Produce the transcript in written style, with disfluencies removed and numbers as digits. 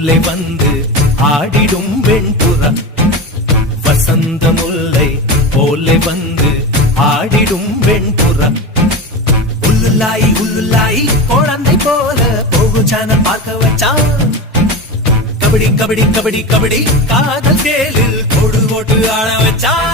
போலே வந்து ஆடிடும் வெண்புறா வசந்த முல்லை போலே வந்து ஆடிடும் வெண்புறா உள்ளுலாய் உள்ளுலாய் குழந்தை போல போகு சேனல் பார்க்க வச்சான் கபடி கபடி கபடி கபடி காதல் கேளில் கொடு ஓட்டு ஆட வச்சான்